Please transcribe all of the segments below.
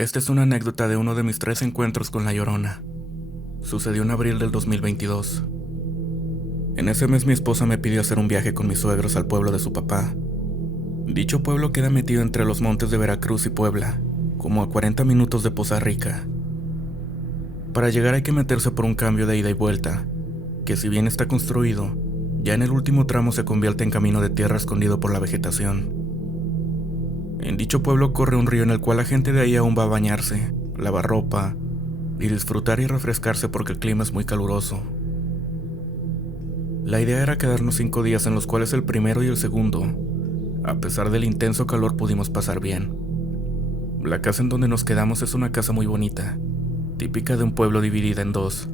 Esta es una anécdota de uno de mis 3 encuentros con La Llorona. Sucedió en abril del 2022. En ese mes mi esposa me pidió hacer un viaje con mis suegros al pueblo de su papá. Dicho pueblo queda metido entre los montes de Veracruz y Puebla, como a 40 minutos de Poza Rica. Para llegar hay que meterse por un cambio de ida y vuelta, que si bien está construido, ya en el último tramo se convierte en camino de tierra escondido por la vegetación. En dicho pueblo corre un río en el cual la gente de ahí aún va a bañarse, lavar ropa y disfrutar y refrescarse porque el clima es muy caluroso. La idea era quedarnos 5 días en los cuales el primero y el segundo, a pesar del intenso calor, pudimos pasar bien. La casa en donde nos quedamos es una casa muy bonita, típica de un pueblo dividida en 2,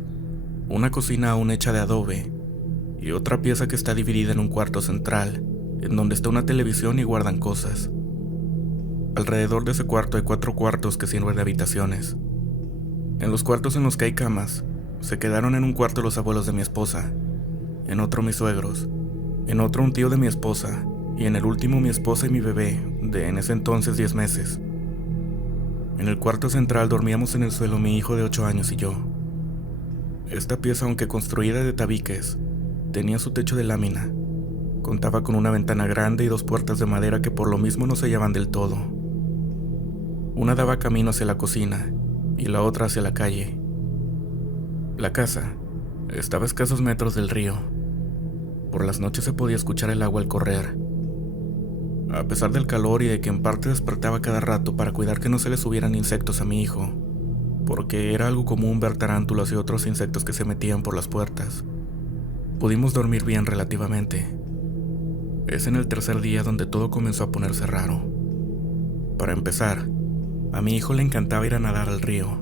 una cocina aún hecha de adobe y otra pieza que está dividida en un cuarto central, en donde está una televisión y guardan cosas. Alrededor de ese cuarto hay 4 cuartos que sirven de habitaciones. En los cuartos en los que hay camas, se quedaron en un cuarto los abuelos de mi esposa, en otro mis suegros, en otro un tío de mi esposa, y en el último mi esposa y mi bebé, de en ese entonces 10 meses. En el cuarto central dormíamos en el suelo mi hijo de 8 años y yo. Esta pieza, aunque construida de tabiques, tenía su techo de lámina. Contaba con una ventana grande y 2 puertas de madera que por lo mismo no se sellaban del todo. Una daba camino hacia la cocina y la otra hacia la calle. La casa estaba a escasos metros del río. Por las noches se podía escuchar el agua al correr. A pesar del calor y de que en parte despertaba cada rato para cuidar que no se le subieran insectos a mi hijo, porque era algo común ver tarántulas y otros insectos que se metían por las puertas, pudimos dormir bien relativamente. Es en el tercer día donde todo comenzó a ponerse raro. Para empezar, a mi hijo le encantaba ir a nadar al río,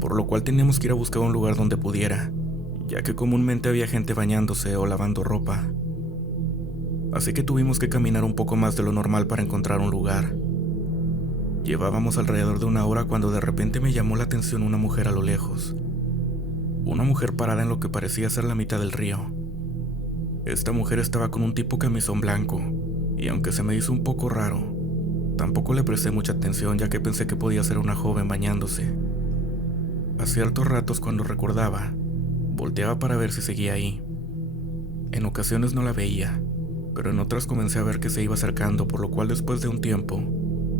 por lo cual teníamos que ir a buscar un lugar donde pudiera, ya que comúnmente había gente bañándose o lavando ropa. Así que tuvimos que caminar un poco más de lo normal para encontrar un lugar. Llevábamos alrededor de 1 hora cuando de repente me llamó la atención una mujer a lo lejos. Una mujer parada en lo que parecía ser la mitad del río. Esta mujer estaba con un tipo camisón blanco, y aunque se me hizo un poco raro, tampoco le presté mucha atención ya que pensé que podía ser una joven bañándose. A ciertos ratos, cuando recordaba, volteaba para ver si seguía ahí. En ocasiones no la veía, pero en otras comencé a ver que se iba acercando, por lo cual después de un tiempo,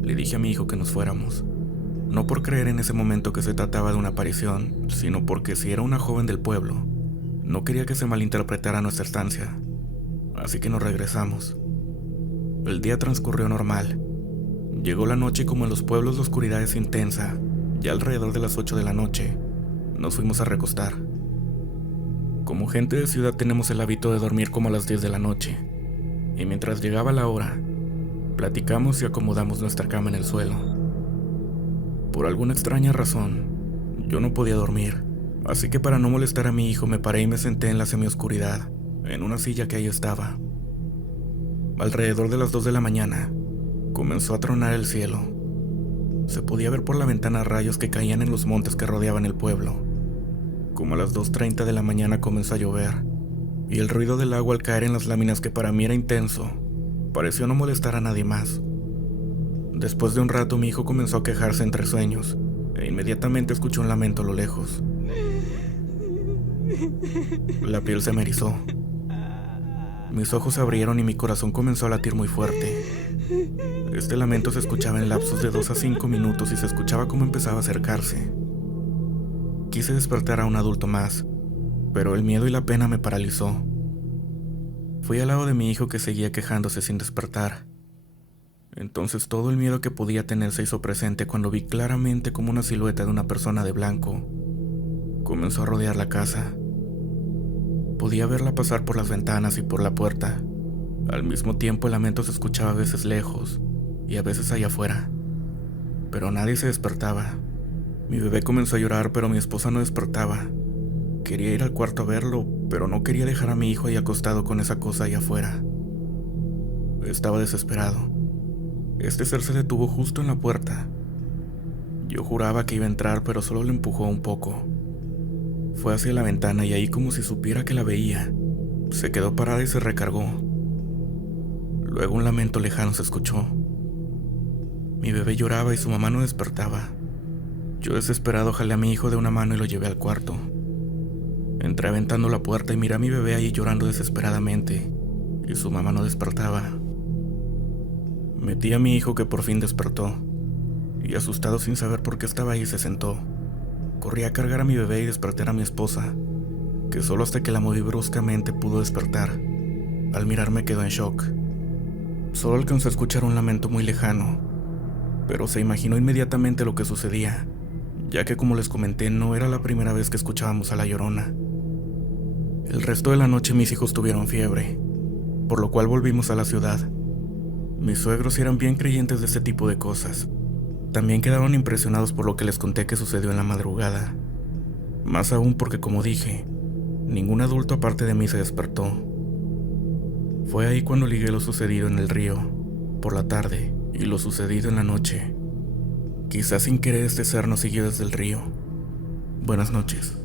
le dije a mi hijo que nos fuéramos. No por creer en ese momento que se trataba de una aparición, sino porque si era una joven del pueblo, no quería que se malinterpretara nuestra estancia. Así que nos regresamos. El día transcurrió normal. Llegó la noche y como en los pueblos la oscuridad es intensa, ya alrededor de las 8 de la noche, nos fuimos a recostar. Como gente de ciudad tenemos el hábito de dormir como a las 10 de la noche, y mientras llegaba la hora, platicamos y acomodamos nuestra cama en el suelo. Por alguna extraña razón, yo no podía dormir, así que para no molestar a mi hijo me paré y me senté en la semioscuridad, en una silla que ahí estaba. Alrededor de las 2 de la mañana, comenzó a tronar el cielo. Se podía ver por la ventana rayos que caían en los montes que rodeaban el pueblo. Como a las 2:30 de la mañana comenzó a llover, y el ruido del agua al caer en las láminas, que para mí era intenso, pareció no molestar a nadie más. Después de un rato mi hijo comenzó a quejarse entre sueños, e inmediatamente escuchó un lamento a lo lejos. La piel se me erizó. Mis ojos se abrieron y mi corazón comenzó a latir muy fuerte. Este lamento se escuchaba en lapsos de 2 a 5 minutos y se escuchaba cómo empezaba a acercarse. Quise despertar a un adulto más, pero el miedo y la pena me paralizó. Fui al lado de mi hijo que seguía quejándose sin despertar. Entonces todo el miedo que podía tener se hizo presente cuando vi claramente como una silueta de una persona de blanco comenzó a rodear la casa. Podía verla pasar por las ventanas y por la puerta. Al mismo tiempo el lamento se escuchaba a veces lejos y a veces allá afuera, pero nadie se despertaba. Mi bebé comenzó a llorar, pero mi esposa no despertaba. Quería ir al cuarto a verlo, pero no quería dejar a mi hijo ahí acostado con esa cosa allá afuera. Estaba desesperado. Este ser se detuvo justo en la puerta. Yo juraba que iba a entrar, pero solo le empujó un poco. Fue hacia la ventana y ahí, como si supiera que la veía, se quedó parada y se recargó. Luego un lamento lejano se escuchó. Mi bebé lloraba y su mamá no despertaba. Yo desesperado jalé a mi hijo de una mano y lo llevé al cuarto. Entré aventando la puerta y miré a mi bebé ahí llorando desesperadamente, y su mamá no despertaba. Metí a mi hijo, que por fin despertó, y asustado sin saber por qué estaba ahí se sentó. Corrí a cargar a mi bebé y desperté a mi esposa, que solo hasta que la moví bruscamente pudo despertar. Al mirarme quedó en shock. Solo alcanzó a escuchar un lamento muy lejano, pero se imaginó inmediatamente lo que sucedía, ya que, como les comenté, no era la primera vez que escuchábamos a la Llorona. El resto de la noche mis hijos tuvieron fiebre, por lo cual volvimos a la ciudad. Mis suegros eran bien creyentes de este tipo de cosas. También quedaron impresionados por lo que les conté que sucedió en la madrugada. Más aún porque, como dije, ningún adulto aparte de mí se despertó. Fue ahí cuando ligué lo sucedido en el río, por la tarde, y lo sucedido en la noche. Quizás sin querer este ser nos siguió desde el río. Buenas noches.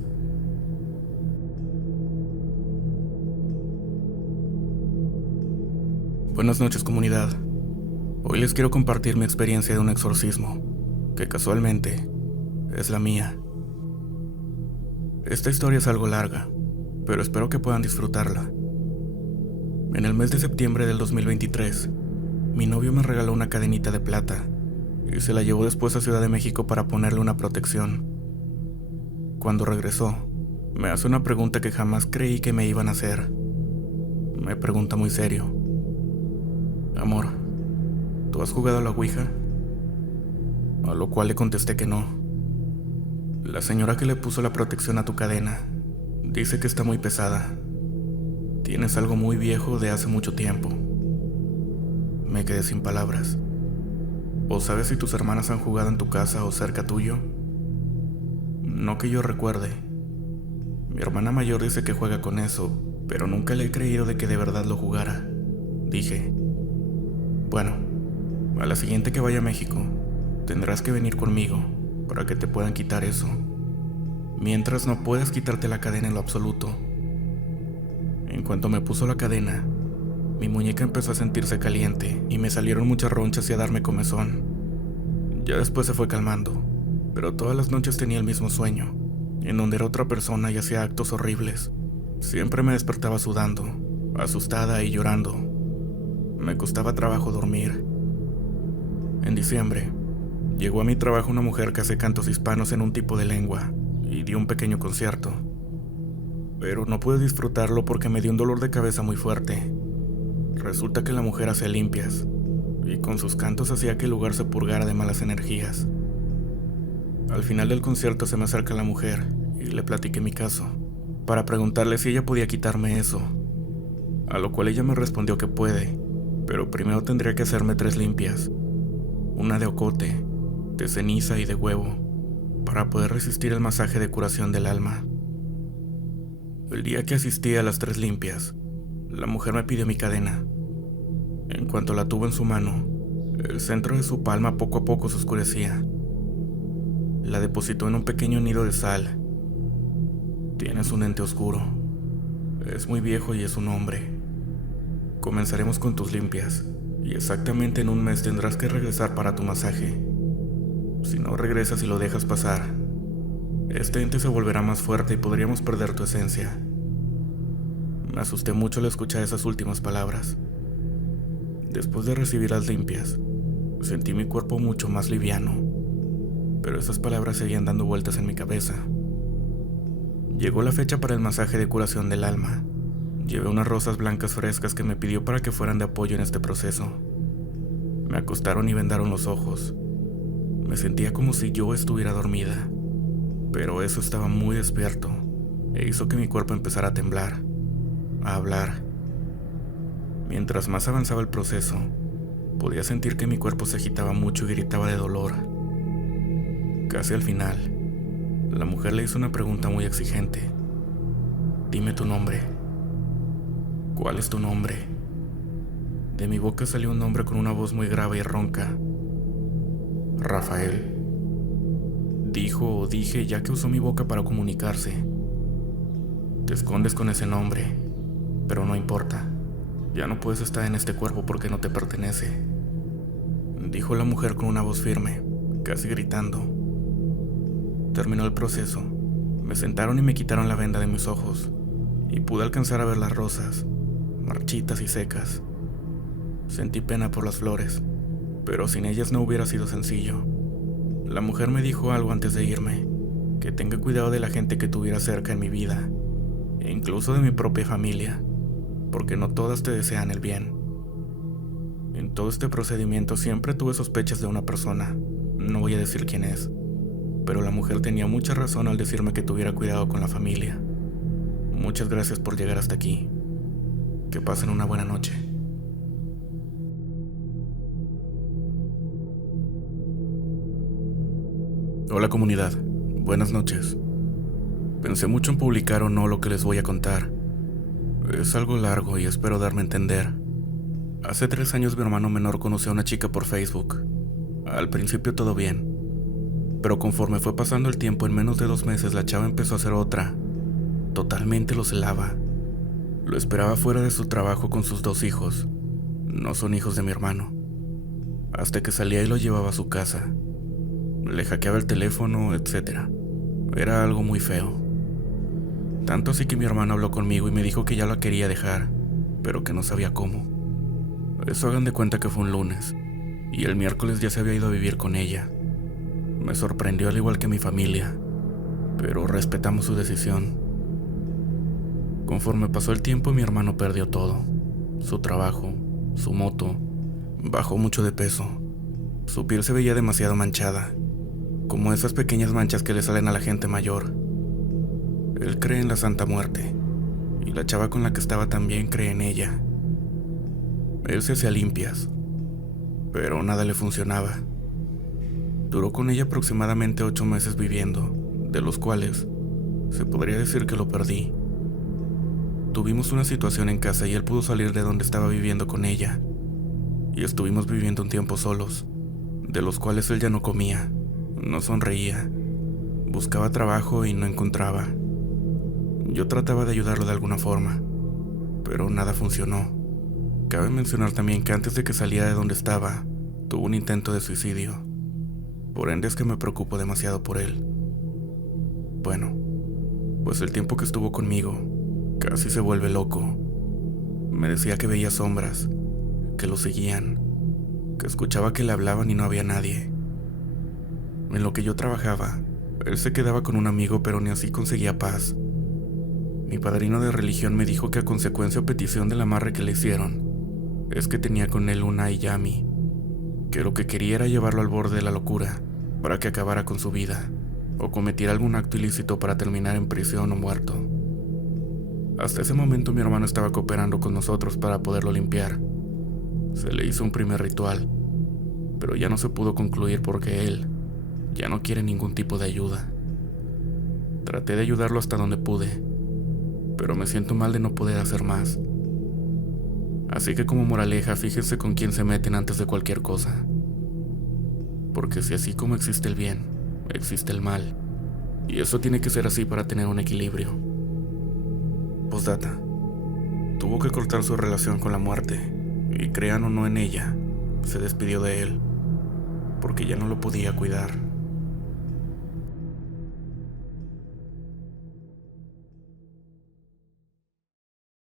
Buenas noches, comunidad. Hoy les quiero compartir mi experiencia de un exorcismo, que casualmente es la mía. Esta historia es algo larga, pero espero que puedan disfrutarla. En el mes de septiembre del 2023, mi novio me regaló una cadenita de plata y se la llevó después a Ciudad de México para ponerle una protección. Cuando regresó, me hace una pregunta que jamás creí que me iban a hacer. Me pregunta muy serio: amor, ¿tú has jugado a la Ouija? A lo cual le contesté que no. La señora que le puso la protección a tu cadena dice que está muy pesada. Tienes algo muy viejo de hace mucho tiempo. Me quedé sin palabras. ¿O sabes si tus hermanas han jugado en tu casa o cerca tuyo? No que yo recuerde. Mi hermana mayor dice que juega con eso, pero nunca le he creído de que de verdad lo jugara. Dije: bueno, a la siguiente que vaya a México, tendrás que venir conmigo para que te puedan quitar eso. Mientras no puedes quitarte la cadena en lo absoluto. En cuanto me puso la cadena, mi muñeca empezó a sentirse caliente y me salieron muchas ronchas y a darme comezón. Ya después se fue calmando, pero todas las noches tenía el mismo sueño, en donde era otra persona y hacía actos horribles. Siempre me despertaba sudando, asustada y llorando. Me costaba trabajo dormir. En diciembre, llegó a mi trabajo una mujer que hace cantos hispanos en un tipo de lengua y dio un pequeño concierto. Pero no pude disfrutarlo porque me dio un dolor de cabeza muy fuerte. Resulta que la mujer hacía limpias, y con sus cantos hacía que el lugar se purgara de malas energías. Al final del concierto se me acerca la mujer y le platiqué mi caso, para preguntarle si ella podía quitarme eso, a lo cual ella me respondió que puede, pero primero tendría que hacerme 3 limpias, una de ocote, de ceniza y de huevo, para poder resistir el masaje de curación del alma. El día que asistí a las 3 limpias, la mujer me pidió mi cadena. En cuanto la tuvo en su mano, el centro de su palma poco a poco se oscurecía. La depositó en un pequeño nido de sal. Tienes un ente oscuro. Es muy viejo y es un hombre. Comenzaremos con tus limpias, y exactamente en un mes tendrás que regresar para tu masaje. Si no regresas y lo dejas pasar, este ente se volverá más fuerte y podríamos perder tu esencia. Me asusté mucho al escuchar esas últimas palabras. Después de recibir las limpias, sentí mi cuerpo mucho más liviano, pero esas palabras seguían dando vueltas en mi cabeza. Llegó la fecha para el masaje de curación del alma. Llevé unas rosas blancas frescas que me pidió para que fueran de apoyo en este proceso. Me acostaron y vendaron los ojos. Me sentía como si yo estuviera dormida, pero eso estaba muy despierto e hizo que mi cuerpo empezara a temblar, a hablar. Mientras más avanzaba el proceso, podía sentir que mi cuerpo se agitaba mucho y gritaba de dolor. Casi al final, la mujer le hizo una pregunta muy exigente. Dime tu nombre. ¿Cuál es tu nombre? De mi boca salió un nombre con una voz muy grave y ronca. Rafael. Dijo o dije ya que usó mi boca para comunicarse. Te escondes con ese nombre, pero no importa. Ya no puedes estar en este cuerpo porque no te pertenece. Dijo la mujer con una voz firme, casi gritando. Terminó el proceso. Me sentaron y me quitaron la venda de mis ojos, y pude alcanzar a ver las rosas, marchitas y secas. Sentí pena por las flores, pero sin ellas no hubiera sido sencillo. La mujer me dijo algo antes de irme, que tenga cuidado de la gente que tuviera cerca en mi vida, e incluso de mi propia familia, porque no todas te desean el bien. En todo este procedimiento siempre tuve sospechas de una persona, no voy a decir quién es, pero la mujer tenía mucha razón al decirme que tuviera cuidado con la familia. Muchas gracias por llegar hasta aquí. Que pasen una buena noche. Hola comunidad, buenas noches. Pensé mucho en publicar o no lo que les voy a contar. Es algo largo y espero darme a entender. Hace 3 años mi hermano menor conoció a una chica por Facebook. Al principio todo bien, pero conforme fue pasando el tiempo, en menos de 2 meses la chava empezó a hacer otra. Totalmente lo celaba. Lo esperaba fuera de su trabajo con sus 2 hijos. No son hijos de mi hermano. Hasta que salía y lo llevaba a su casa. Le hackeaba el teléfono, etc. Era algo muy feo. Tanto así que mi hermano habló conmigo y me dijo que ya la quería dejar, pero que no sabía cómo. Eso hagan de cuenta que fue un lunes, y el miércoles ya se había ido a vivir con ella. Me sorprendió al igual que mi familia, pero respetamos su decisión. Conforme pasó el tiempo, mi hermano perdió todo. Su trabajo, su moto, bajó mucho de peso. Su piel se veía demasiado manchada, como esas pequeñas manchas que le salen a la gente mayor. Él cree en la Santa Muerte, y la chava con la que estaba también cree en ella. Él se hacía limpias, pero nada le funcionaba. Duró con ella aproximadamente 8 meses viviendo, de los cuales se podría decir que lo perdí. Tuvimos una situación en casa y él pudo salir de donde estaba viviendo con ella, y estuvimos viviendo un tiempo solos, de los cuales él ya no comía, no sonreía, buscaba trabajo y no encontraba. Yo trataba de ayudarlo de alguna forma, pero nada funcionó. Cabe mencionar también que antes de que saliera de donde estaba, tuvo un intento de suicidio. Por ende es que me preocupo demasiado por él. Bueno, pues el tiempo que estuvo conmigo, casi se vuelve loco. Me decía que veía sombras, que lo seguían, que escuchaba que le hablaban y no había nadie. En lo que yo trabajaba, él se quedaba con un amigo, pero ni así conseguía paz. Mi padrino de religión me dijo que a consecuencia o petición del amarre que le hicieron, es que tenía con él una Ayami, que lo que quería era llevarlo al borde de la locura, para que acabara con su vida, o cometiera algún acto ilícito para terminar en prisión o muerto. Hasta ese momento mi hermano estaba cooperando con nosotros para poderlo limpiar. Se le hizo un primer ritual, pero ya no se pudo concluir porque él ya no quiere ningún tipo de ayuda. Traté de ayudarlo hasta donde pude, pero me siento mal de no poder hacer más. Así que como moraleja, fíjense con quién se meten antes de cualquier cosa. Porque si así como existe el bien, existe el mal. Y eso tiene que ser así para tener un equilibrio. Postdata. Tuvo que cortar su relación con la muerte, y crean o no en ella, se despidió de él, porque ya no lo podía cuidar.